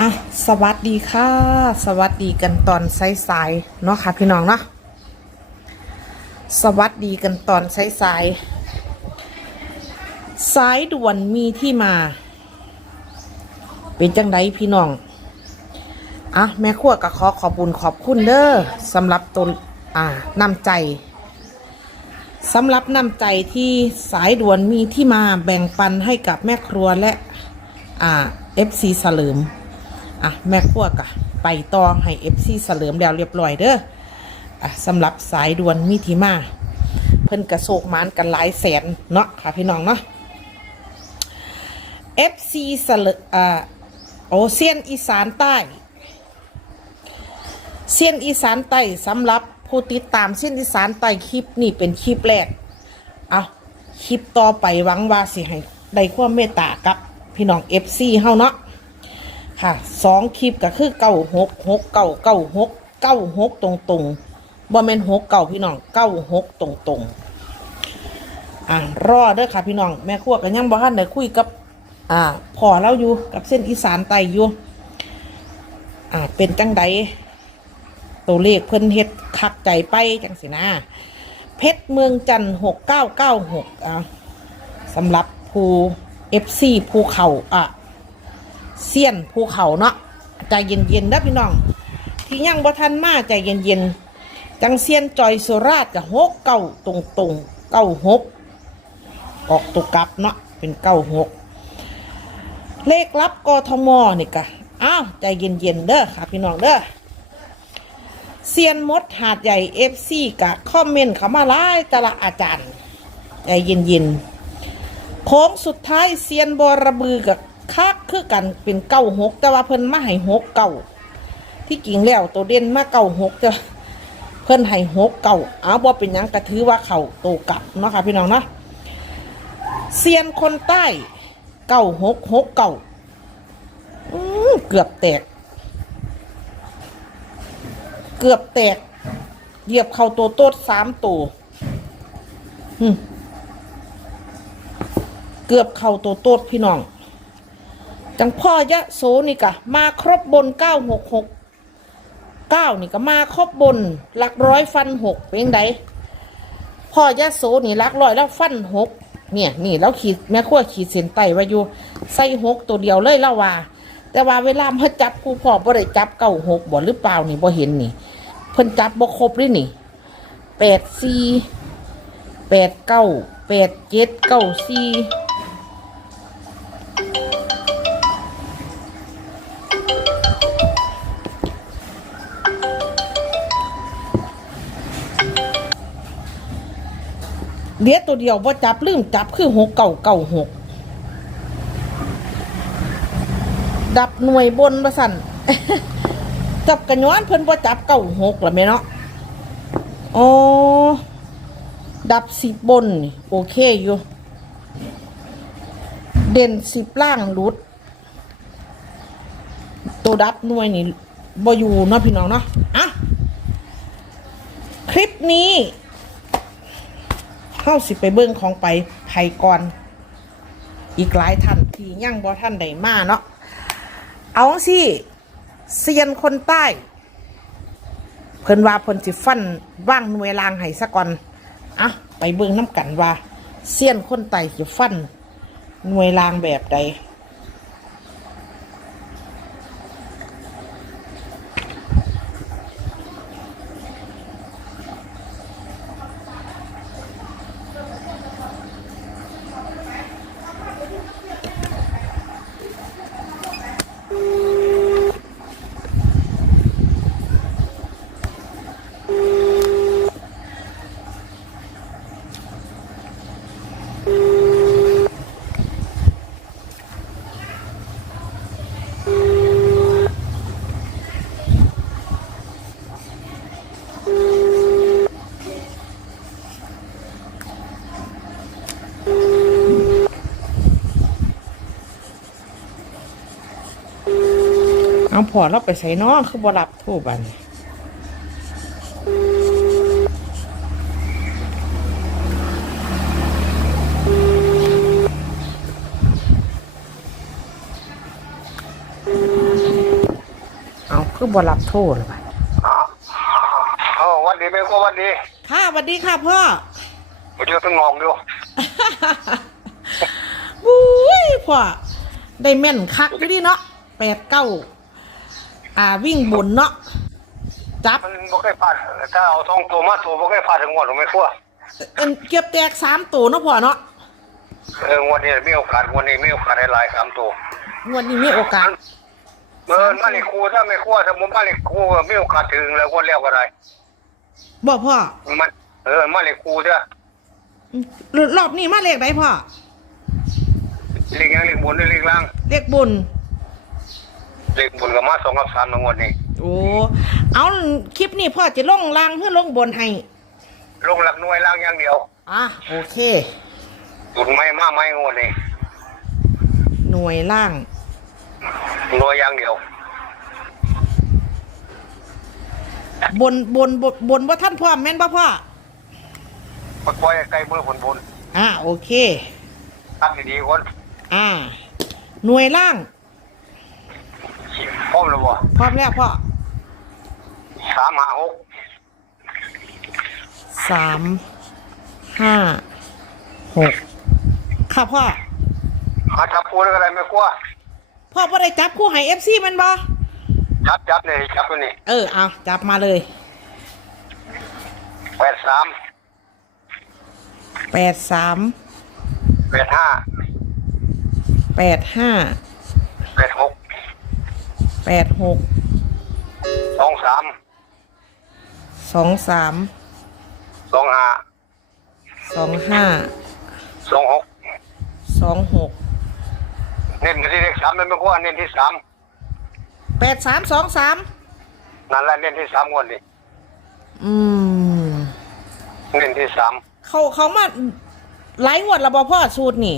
อะสวัสดีค่ะ สวัสดีกันตอนสายๆเนาะค่ะ พี่น้องเนาะสวัสดีกันตอนสายๆสายด่วนมีที่มา เป็นจังไดพี่น้อง อะ แม่ขั้วก็ขอขอบุญขอบคุณเด้อสำหรับตนอ่านำใจสำหรับนำใจที่สายด่วนมีที่มาแบ่งปันให้กับแม่ครัวและ อ่า FC เสลิม อะแม่ขั้วกะไปต่อให้เอฟซีเสลิมแล้วเรียบร้อยเด้ออะสำหรับสายด่วนมิถิมา เพิ่นกระโศกมานกันหลายแสนเนาะค่ะพี่น้องเนาะเอฟซีเสลิอ่าโอเซียนอีสานใต้เซียนอีสานใต้สำหรับผู้ติดตามเซียนอีสานใต้คลิปนี่เป็นคลิปแรกเอาคลิปต่อไปหวังว่าสิให้ได้ความเมตตากับพี่น้องเอฟซีเฮาเนาะ ค่ะสองคลิปก็คือเก้าหกหกเก้าเก้าหกเก้าหกตรงตรงๆบ่แม่นหกเก้าพี่น้องเก้าหกตรงตรงอ่ารอเด้อค่ะพี่น้องแม่ครัวกันยังบ่ทันได้คุยกับ อ่าพ่อเราอยู่กับเส้นอีสานไตอยู่อ่าเป็นจังใดตัวเลขเพิ่นเฮ็ดคักใจไปจังสินะเพชรเมืองจันหกเก้าเก้าหกอ่าสำหรับภูเอฟซีภูเขาอะ เสี้ยนภูเขาเนาะใจเย็นๆนะพี่น้อง ที่ยังบ่ทันมาใจเย็นๆจังเสี้ยนจอยสุราชกับหกเก้าตรงตรงๆเก้าหกออกตุกับเนาะเป็นเก้าหกเลขลับกทมนี่กะอ้าวใจเย็นๆเด้อค่ะพี่น้องเด้อเซียนมดหาดใหญ่เอฟซีกะคอมเมนต์เขามาไล่ตละอาจารย์ใจเย็นๆโค้งสุดท้ายเซียนบอระบือกับ คักคือกันเป็นเก้าหกแต่ว่าเพิ่นมาให้หกเก้าที่กิงแล้วตัวเด่นมาเก้าหกจะเพิ่นให้หกเก้าอ้าวบ่เป็นยังกระถือว่าเขาโตกลับเนาะค่ะพี่น้องเนาะเซียนคนใต้เก้าหกหกเก้าเกือบแตก เกือบแตก เหยียบเข่าตัวโต๊ดสามตัวเกือบเข่าตัวโตดพี่น้อง จังพ่อยะโสนี่กะมาครบบนเก้าหกหกเก้านี่ก็มาครบบนหลักร้อยฟันหกเป็นไดพ่อยะโสนี่หลักร้อยแล้วฟันหกเนี่ยนี่แล้วขีดแม่ขั้วขีดเส้นไตไว้อยู่ใส่หกตัวเดียวเลยแล้วว่า แต่ว่าเวลามาจับครูพ่อบ่ได้จับเก้าหกบ่หรือเปล่านี่บ่เห็นนี่ เพิ่นจับบ่ครบเลยนี่แปดสี่แปดเก้าแปดเจ็ดเก้าสี่ ลี้ยตัวเดียวว่าจับลืมจับคือหกเก่าเก่าหกดับหน่วยบนประสันจับกันย้อนเพิ่นว่าจับเก่าหกหรอแม่เนาะอ๋อดับสิบบน โอเคอยู่ เด่นสิบล่างรุด ตัวดับหน่วยนี่บ่อยู่เนาะพี่น้องเนาะอะคลิปนี้ เข้าสิไปเบิ้งของไปไผก่อน อีกหลายท่านที่ยังบ่ท่านใดมาเนาะเอาสิเซียนคนใต้ เพิ่นว่าเพิ่นสิฟันว่างหน่วยลางให้ซะก่อนอะไปเบิ้งน้ำกันว่าเซียนคนใต้สิฟันหน่วยลางแบบใด เอาพอเราไปใส่น้อคือบ่รับโทูบัดนคือบ่รับโทษหรอวะเออวันดีไม่ก็วันดีค่ะสวัสดีค่ะพ่อมาเจอตั้งงองอยู่บุ้ยพ่อได้แม่นคักอยู่ดิเนาะแปดเก้า อ่าวิ่งบนเนาะจับมันบ่เคยพลาดถ้าเอาทองตัวมาตัวบ่เคยพลาดถึงงวดหรอกไม่กลัวเอ็นเก็บแตกสามตัวเนาะพ่อเนาะเอองวดนี้มีโอกาสงวดนี้มีโอกาสได้หลายสามตัวงวดนี้มีโอกาสเออมาเลขครูถ้าไม่กลัวถ้าผมมาเลขครูมีโอกาสถึงแล้วงวดแล้วก็ได้บ่พ่อมันเออมาเลขครูเด้ออืมรอบนี้มาเลขไหนพ่อเลขยังเลขบนหรือเลขล่าง เลขบน เลขบนก็มาสองกับสามในงวดนี้โอ้เอาคลิปนี้พ่อจะลงล่างเพื่อลงบนให้ลงหลักหน่วยล่างอย่างเดียวอะโอเค ตุนไม่มาไม่งวดนี้หน่วยล่าง หน่วยอย่างเดียว บนบนบนบนว่าท่านพ่อแม่นป่ะพ่อปล่อยใกล้มือบนบนอ่าโอเค ตั้งดีๆคนอ่า หน่วยล่างพร้อม แล้วบ่พร้อมแล้วพ่อสามห้าหกสามห้าหกค่ะพ่อหาจับปูได้ก็ได้ไม่กลัวพ่อพ่อได้จับคู่ให้เอฟซีมันบ่จับจับเลยจับตัวนี้เออเอาจับมาเลยแปดสามแปดสามแปดห้าแปดห้าแปดหก แปดหกสองสามสองสามสองห้าสองห้าสองหกสองหกเน้นที่เลขสามไม่กลัวเน้นที่สามแปดสามสองสามนั่นแหละเน้นที่สามงวดนี้อืมเน้นที่สามเขาเขามาหลายงวดและบ่พ่อสูตรนี่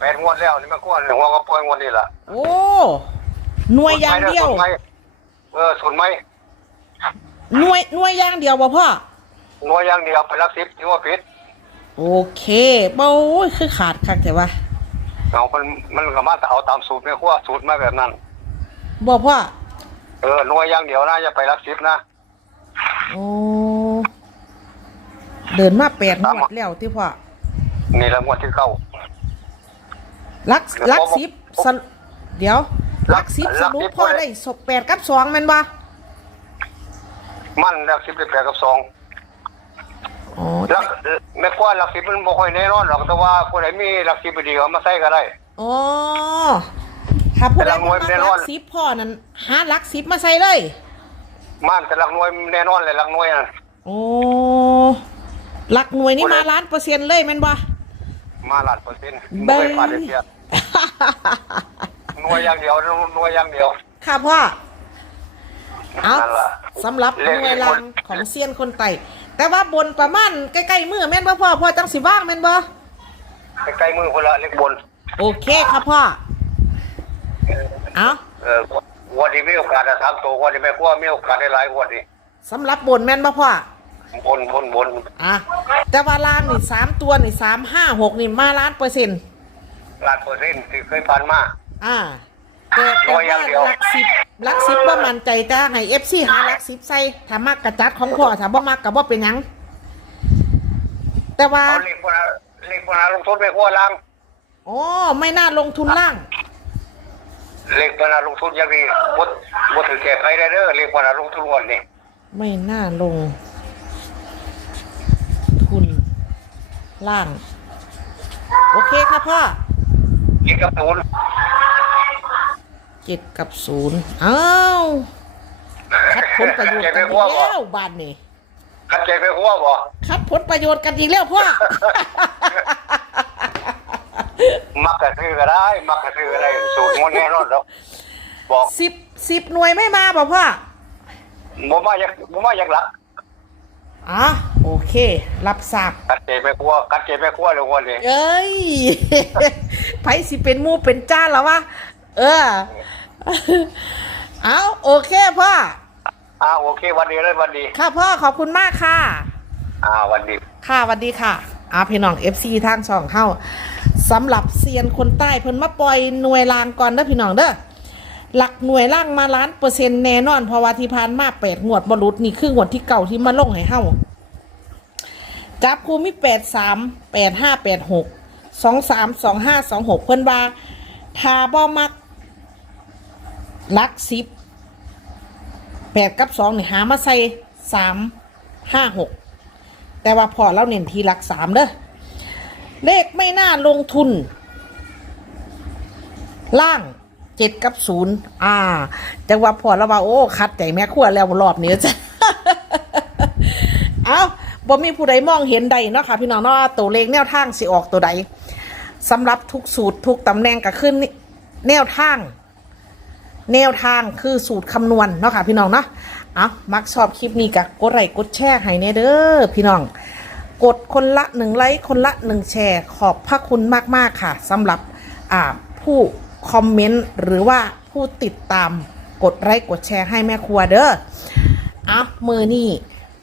แปดงวดแล้วนี่ไม่กลัวหัวก็ปล่อยงวดนี้ล่ะโอ้ หน่วยอย่างเดียวสูตรไหมเออส่วนไหมหน่วยหน่วยอย่างเดียวบ่พ่อ หน่วยอย่างเดียวไปรักสิบที่ว่าผิดโอเคโอ้ยคือขาดคักแต่ว่าเอามันมันก็มาเอาตามสูตรไม่กลัวสูตรมาแบบนั้น บ่พ่อ เออหน่วยอย่างเดียวนะอย่าไปรักสิบนะโอ้เดินมาแปดงวดแล้วที่พ่อ นี่ละงวดที่เข้าลักลักสิบสรุเดี๋ยว ลักสิบสรุปพ่อได้ศพแปดกับสองแมันบ่มันรักสิบได้แปดกับสองอ๋อหลักไม่กว่าหลักสิบมันบ่ค่อยแน่นอนหรอกแต่ว่าผู้ใดมีหลักสิบดีก็มาใส่ก็ได้อ๋อถ้าผู้ใดแต่ละหน่บ่วยมาแน่นอนลักสิบพ่อนั้นหาลักสิบมาใส่เลยมันแต่หลักหน่วยแน่นอนเลยหลักหน่วยน่ะโอ้หลักหน่วยนี่มาล้านเปอร์เซ็นต์เลยแม่นบ่มาล้านเปอร์เซ็นต์บ่เคยพลาดเลยเสียหน่ วยอย่างเดียวหน่วยอย่างเดียวค่ะพ่อเอานั่นล่ะ สำหรับหเลขน่วยรางของเซียนคนไต่แต่ว่าบนประมาณใกล้ๆมือแม่นบ่พ่อพ่อจังสิว่างแม่นบ่ใกล้ๆมือคนละเล็กบน โอเคครับพ่อเอาเออวันที่มีโอกาสจะสามตัววันที่ไม่กลัวมีโอกาสได้หลายงวันนี้สำหรับบนแม่นบ่พ่อบนบนบนอะแต่ว่าลางนี่สามตัวนี่สามห้าหกนี่มาล้านเปอร์เซ็นต์ล้านเปอร์เซ็นต์ที่เคยผ่านมา อ่า แต่แต่ร้อยอย่าว่างเดียวหลักสิบหลักสิบบ่มั่นใจจ้าให้เอฟซีหาหลักสิบใส่ถ้ามักกระจัดของพ่อถ้าบ่มักก็บ่เป็นหยัง แต่ว่าเอาเลขพวกนั้นเลขพวกนั้นลงทุนไม่กลัวล่างอ๋อไม่น่าลงทุนล่าง เลขพวกนั้นลงทุนอย่างนี้บ่บ่ถือแก้ไขได้เด้อเลขพวกนั้นลงทุนงวันนี้ไม่น่าลง ทุนล่าง โอเคครับพ่อ กินกับศูนย์ เจ็ดกับศูนย์อ้าวคัดผลประโยชน์กันอีกแล้วบ้านนี่ขัดใจไปหัวบ่คัดผลประโยชน์กันอีกแล้วพ่อมักกะซื้อก็ได้มักกะซื้อก็ได้สูตรมันแน่นอนแล้วบอกสิบสิบหน่วยไม่มาบ่พ่อบ่มาอยากบ่มาอยากหลักอะโอเค รับทราบกัดใจไปกลัวกัดใจไปกลัวเลยวันนี้เอ้ยไผสิเป็นหมูเป็นจ้าแล้ววะ เออ เอาโอเคพ่อ อ่าโอเควันนี้เลยวันดี ค่ะพ่อขอบคุณมากค่ะ อ่าวันดี ค่ะสวัสดีค่ะอาพี่น้อง FC ทางช่องเข้าสำหรับเซียนคนใต้เพิ่นมาปล่อยหน่วยลางก่อนเด้อพี่น้องเด้อหลักหน่วยล่างมาล้านเปอร์เซ็นต์แน่นอนเพราะว่าที่ผ่านมาแปดงวดบรุษนี่คืองวดที่เก่าที่มาลงให้เฮาจับคูมีแปดสามแปดห้าแปดหกสองสามสองห้าสองหกเพิ่นว่าทาบ่มัก ลักสิบแปดกับสองนี่หามาใส่สามห้าหกแต่ว่าพอเราเน้นที่หลักสามเด้อเลขไม่น่าลงทุน ล่างเจ็ดกับศูนย์อ่าจังว่าพอแล้วว่าโอ้คัดใจแม่ขั้วแล้วรอบนี้จ้ะเอาบ่มีผู้ใดมองเห็นใดเนาะค่ะพี่น้องเนาะตัวเลขแนวทางสิออกตัวใดสำหรับทุกสูตรทุกตำแหน่งก็ขึ้นแนวทาง แนวทางคือสูตรคำนวณเนาะค่ะพี่น้องเนาะเอามักชอบคลิปนี้ก็กดไลค์กดแชร์ให้แน่เด้อพี่น้อง กดคนละหนึ่งไลค์คนละหนึ่งแชร์ ขอบพระคุณมากๆค่ะสำหรับอ่าผู้คอมเมนต์หรือว่าผู้ติดตามกดไลค์กดแชร์ให้แม่ครัวเด้ออะมือนี่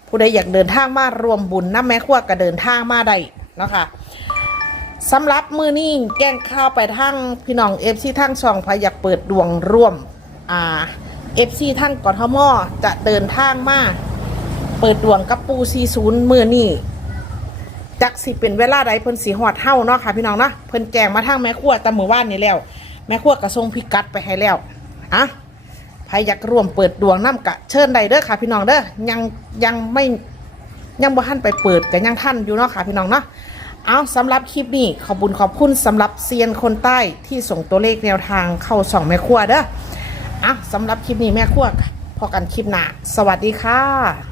ผู้ใดอยากเดินทางมารวมบุญนะแม่ครัวก็เดินทางมาได้เนาะค่ะสำหรับมือนี่แกงข้าวไปทั้งพี่น้องเอฟซีทั้งช่องพอยากเปิดดวงร่วม อ่าเอฟซีทั้งกทมจะเดินทางมาเปิดดวงกับปูซีศูนย์มือนี่จักสิเป็นเวลาใดเพิ่นสีหอดเท่าเนาะค่ะพี่น้องเนาะเพิ่นแจงมาทางแม่ครัวแตะมือว่านนี่แล้ว แม่ครัวกระทรงพิกัดไปให้แล้วอะใครอยากร่วมเปิดดวงน้ำกะเชิญได้เด้อค่ะพี่น้องเด้อยังยังไม่ยังบ่ทันไปเปิดกันยังท่านอยู่เนาะค่ะพี่น้องเนาะเอาสำหรับคลิปนี้ขอบคุญขอบคุณสำหรับเซียนคนใต้ที่ส่งตัวเลขแนวทางเข้าส่องแม่ครัวเด้อ อะสำหรับคลิปนี้แม่ครัวพอกันคลิปหน้าสวัสดีค่ะ